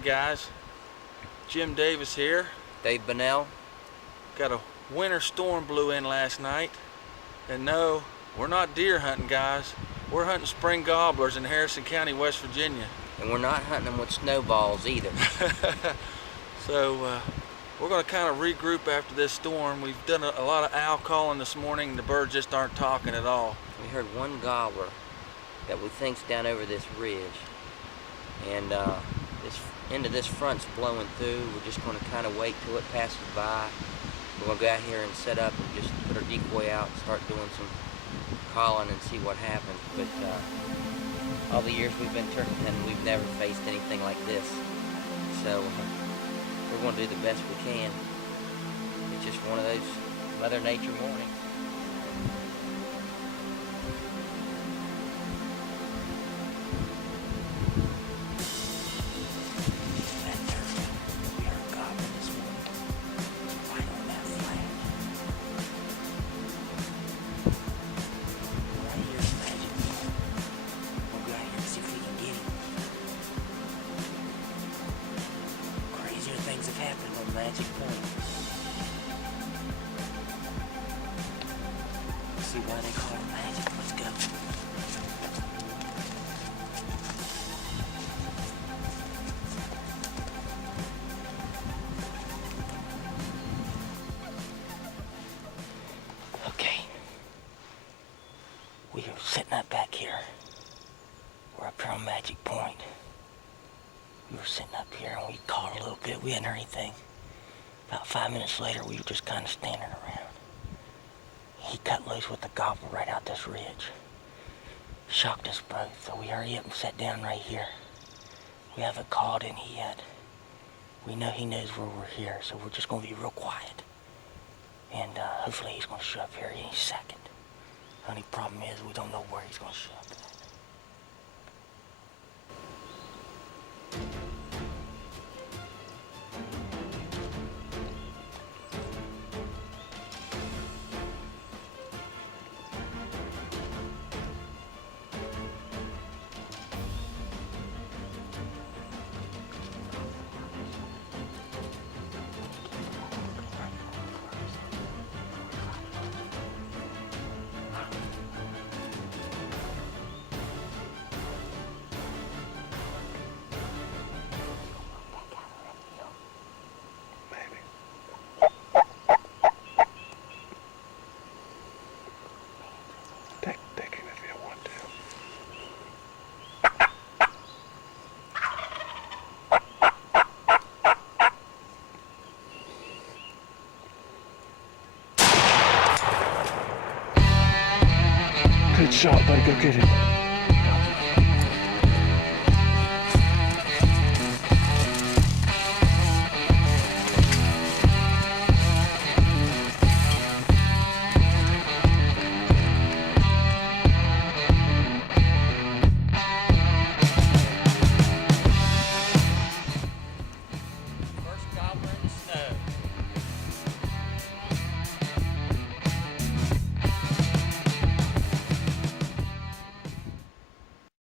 guys, Jim Davis here. Dave Bunnell. Got a winter storm blew in last night. And no, we're not deer hunting, guys. We're hunting spring gobblers in Harrison County, West Virginia. And we're not hunting them with snowballs either. So we're going to kind of regroup after this storm. We've done a lot of owl calling this morning. The birds just aren't talking at all. We heard one gobbler that we think's down over this ridge. And this end of this front's blowing through. We're just going to kind of wait till it passes by. We're going to go out here and set up and just put our decoy out and start doing some calling and see what happens. But all the years we've been turkey hunting, we've never faced anything like this. So we're going to do the best we can. It's just one of those Mother Nature mornings. Things have happened on Magic Point. See why they call it magic. Let's go. Okay. We are sitting up back here. We're up here on Magic Point. We were sitting up here and we called a little bit. We hadn't heard anything. About 5 minutes later, we were just kind of standing around. He cut loose with the gobbler right out this ridge. Shocked us both, so we hurried up and sat down right here. We haven't called in yet. We know he knows where we're here, so we're just going to be real quiet. And hopefully he's going to show up here any second. The only problem is we don't know where he's going to show up at. Good shot, buddy. Go get him.